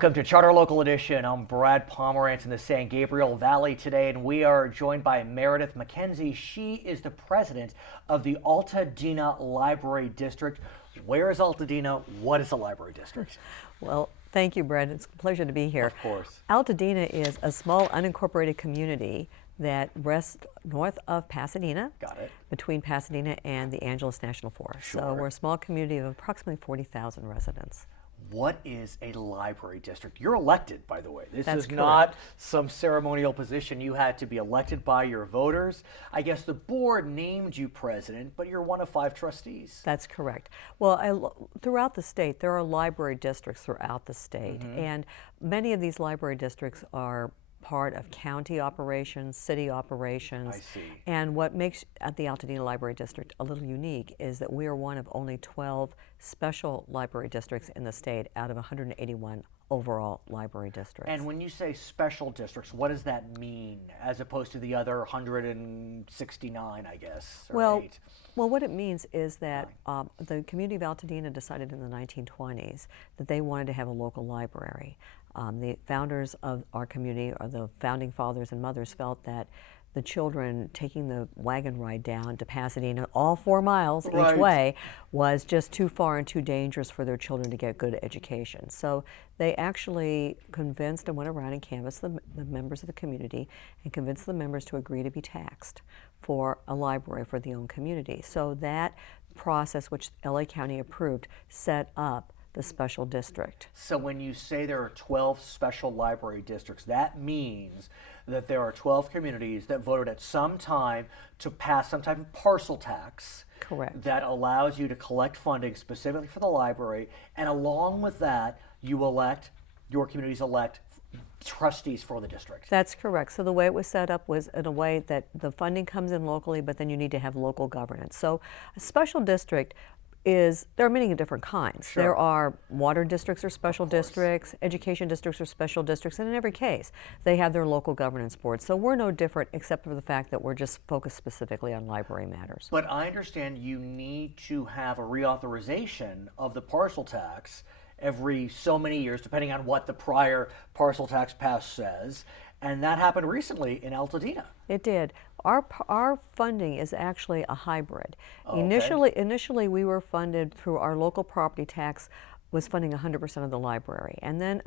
Welcome to Charter Local Edition. I'm Brad Pomerance in the San Gabriel Valley today, and we are joined by Meredith McKenzie. She is the president of the Altadena Library District. Where is Altadena? What is a library district? Well, thank you, Brad. It's a pleasure to be here. Of course. Altadena is a small unincorporated community that rests north of Pasadena. Got it. Between Pasadena and the Angeles National Forest. Sure. So we're a small community of approximately 40,000 residents. What is a library district? You're elected, by the way. This That's is correct. not some ceremonial position. You had to be elected by your voters. I guess the board named you president, but you're one of 5 trustees. That's correct. Well, throughout the state, there are library districts throughout the state, and many of these library districts are part of county operations, city operations. I see. And what makes the Altadena Library District a little unique is that we are one of only 12 special library districts in the state out of 181 overall library districts. And when you say special districts, what does that mean as opposed to the other 169, I guess, or Well, 8? well, what it means is that the community of Altadena decided in the 1920s that they wanted to have a local library. The founders of our community, or the founding fathers and mothers, felt that the children taking the wagon ride down to Pasadena, all 4 miles Right. each way, was just too far and too dangerous for their children to get good education. So they actually convinced and went around and canvassed the members of the community and convinced the members to agree to be taxed for a library for the own community. So that process, which LA County approved, set up the special district. So when you say there are 12 special library districts, that means that there are 12 communities that voted at some time to pass some type of parcel tax. Correct. That allows you to collect funding specifically for the library, and along with that, your communities elect trustees for the district. That's correct. So the way it was set up was in a way that the funding comes in locally, but then you need to have local governance. So a special district there are many different kinds. Sure. There are water districts or special districts, education districts or special districts, and in every case, they have their local governance boards. So we're no different except for the fact that we're just focused specifically on library matters. But I understand you need to have a reauthorization of the parcel tax every so many years, depending on what the prior parcel tax pass says. And that happened recently in Altadena. It did. Our funding is actually a hybrid. Oh, Initially, we were funded through our local property tax was funding 100% of the library, and then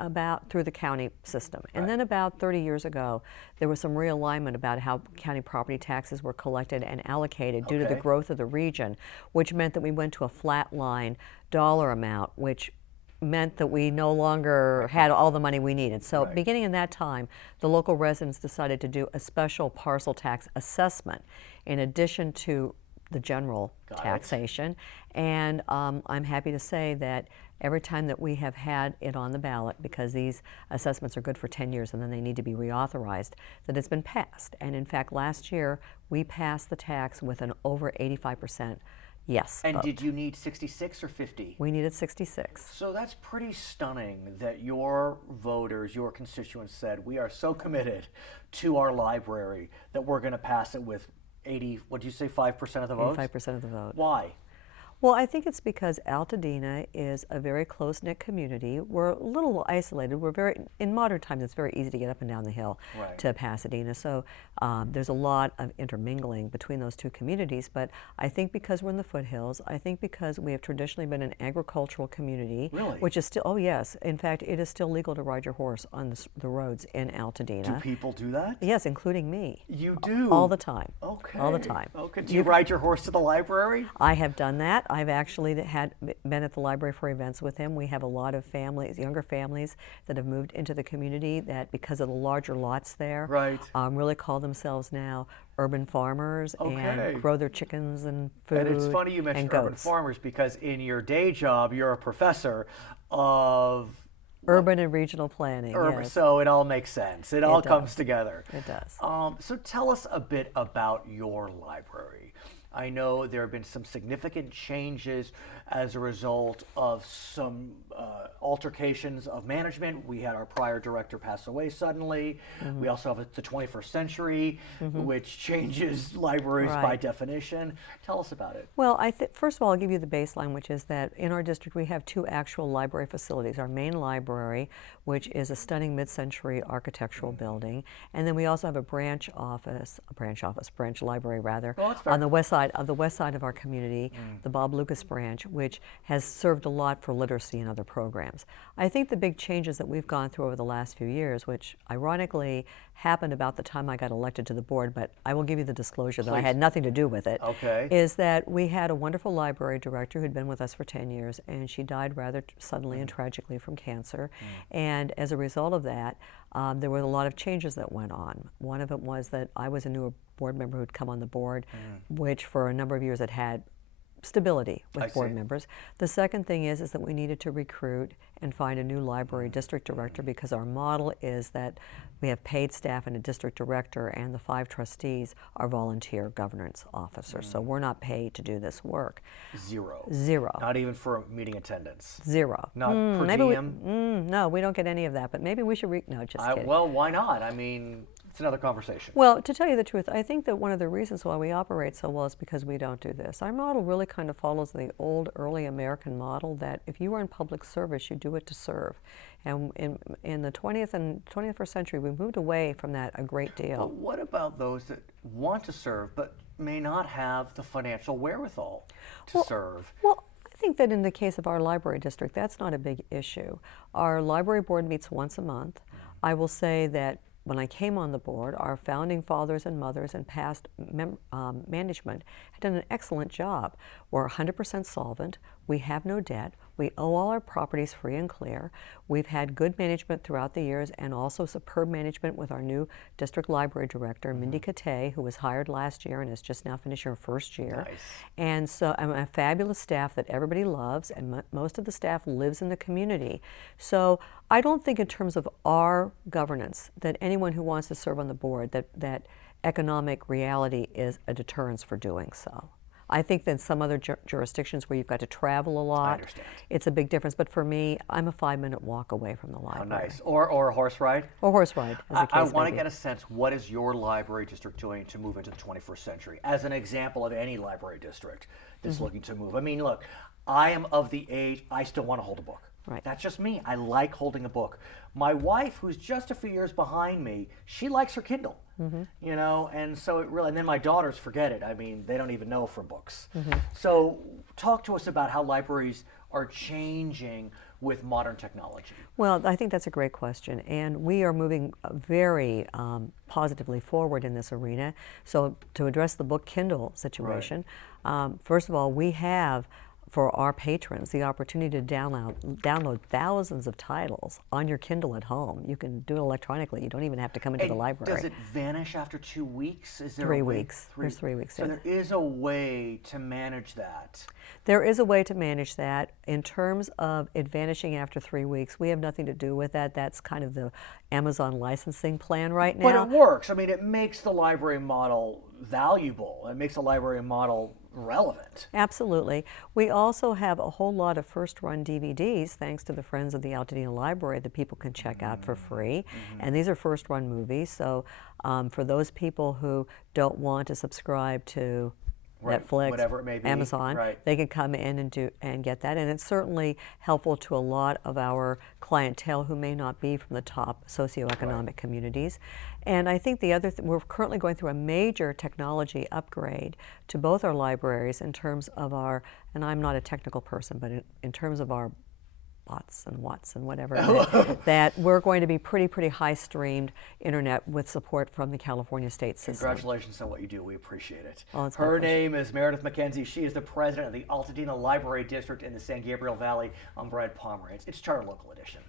through the county system. And then about 30 years ago, there was some realignment about how county property taxes were collected and allocated due to the growth of the region, which meant that we went to a flat line dollar amount, which meant that we no longer had all the money we needed. So beginning in that time, the local residents decided to do a special parcel tax assessment in addition to the general taxation. And I'm happy to say that every time that we have had it on the ballot, because these assessments are good for 10 years and then they need to be reauthorized, that it's been passed. And in fact, last year, we passed the tax with an over 85% yes. And vote. did you need 66 or 50? We needed 66. So that's pretty stunning that your voters, your constituents said, we are so committed to our library that we're going to pass it with 80, what did you say, 5% of the vote? 85% of the vote. Why? Well, I think it's because Altadena is a very close-knit community. We're a little isolated. In modern times, it's very easy to get up and down the hill to Pasadena. So there's a lot of intermingling between those two communities. But I think because we're in the foothills, I think because we have traditionally been an agricultural community, which is still, oh yes, in fact, it is still legal to ride your horse on the roads in Altadena. Do people do that? Yes, including me. You do? All the time. Okay. All the time. Okay. Do you ride your horse to the library? I have done that. I've actually been at the library for events with him. We have a lot of families, younger families, that have moved into the community that, because of the larger lots there, really call themselves now urban farmers and grow their chickens and food. And it's funny you mentioned urban farmers, because in your day job, you're a professor of urban and regional planning. Yes. So it all makes sense. It all comes together. It does. So tell us a bit about your library. I know there have been some significant changes as a result of some altercations of management. We had our prior director pass away suddenly. We also have the 21st century, which changes libraries by definition. Tell us about it. Well, first of all, I'll give you the baseline, which is that in our district we have two actual library facilities. Our main library, which is a stunning mid-century architectural building, and then we also have a branch library rather, on the west side of our community, the Bob Lucas branch, which has served a lot for literacy and other programs. I think the big changes that we've gone through over the last few years, which ironically happened about the time I got elected to the board, but I will give you the disclosure that I had nothing to do with it, is that we had a wonderful library director who'd been with us for 10 years, and she died rather suddenly and tragically from cancer. And as a result of that, there were a lot of changes that went on. One of it was that I was a new board member who'd come on the board, which for a number of years had stability with board members. The second thing is that we needed to recruit and find a new library district director, because our model is that we have paid staff and a district director, and the 5 trustees are volunteer governance officers. So we're not paid to do this work. Zero. Zero. Not even for meeting attendance. Zero. Not per diem. No, we don't get any of that. But maybe we should no, just kidding. Well, why not? I mean, it's another conversation. Well, to tell you the truth, I think that one of the reasons why we operate so well is because we don't do this. Our model really kind of follows the old early American model that if you were in public service, you do it to serve. And in the 20th and 21st century, we moved away from that a great deal. But what about those that want to serve but may not have the financial wherewithal to serve? Well, I think that in the case of our library district, that's not a big issue. Our library board meets once a month. I will say that when I came on the board, our founding fathers and mothers and past management had done an excellent job. We're 100% solvent. We have no debt. We owe all our properties free and clear. We've had good management throughout the years, and also superb management with our new district library director, Mindy Kate, who was hired last year and is just now finishing her first year. Nice. And so a fabulous staff that everybody loves, and most of the staff lives in the community. So I don't think in terms of our governance that anyone who wants to serve on the board, that economic reality is a deterrence for doing so. I think that in some other jurisdictions where you've got to travel a lot, it's a big difference. But for me, I'm a 5-minute walk away from the library. Oh, nice. Or a horse ride? Or horse ride, as the case I may want to be. get a sense, what is your library district doing to move into the 21st century? As an example of any library district that's looking to move. I mean, look, I am of the age, I still want to hold a book. Right. That's just me. I like holding a book. My wife, who's just a few years behind me, she likes her Kindle. You know, and so it really, and then my daughters, forget it. I mean, they don't even know from books. So talk to us about how libraries are changing with modern technology. Well, I think that's a great question, and we are moving very positively forward in this arena. So to address the book Kindle situation, first of all, we have for our patrons the opportunity to download thousands of titles on your Kindle at home. You can do it electronically. You don't even have to come into the library. Does it vanish after 2 weeks? Is there 3 weeks. There's 3 weeks. So there is a way to manage that. There is a way to manage that. In terms of it vanishing after 3 weeks, we have nothing to do with that. That's kind of the Amazon licensing plan right now. But it works. I mean, it makes the library model valuable. It makes the library model relevant. Absolutely. We also have a whole lot of first-run DVDs, thanks to the Friends of the Altadena Library, that people can check out for free. And these are first-run movies, so for those people who don't want to subscribe to Netflix, whatever it may be. Amazon, they can come in and get that. And it's certainly helpful to a lot of our clientele who may not be from the top socioeconomic communities. And I think the other we're currently going through a major technology upgrade to both our libraries in terms of our, and I'm not a technical person, but in terms of our bots and watts and whatever, that we're going to be pretty high streamed internet with support from the California state system. Congratulations on what you do. We appreciate it. Oh, Her name is Meredith McKenzie. She is the president of the Altadena Library District in the San Gabriel Valley. I'm Brad Pomerance. It's Charter Local Edition.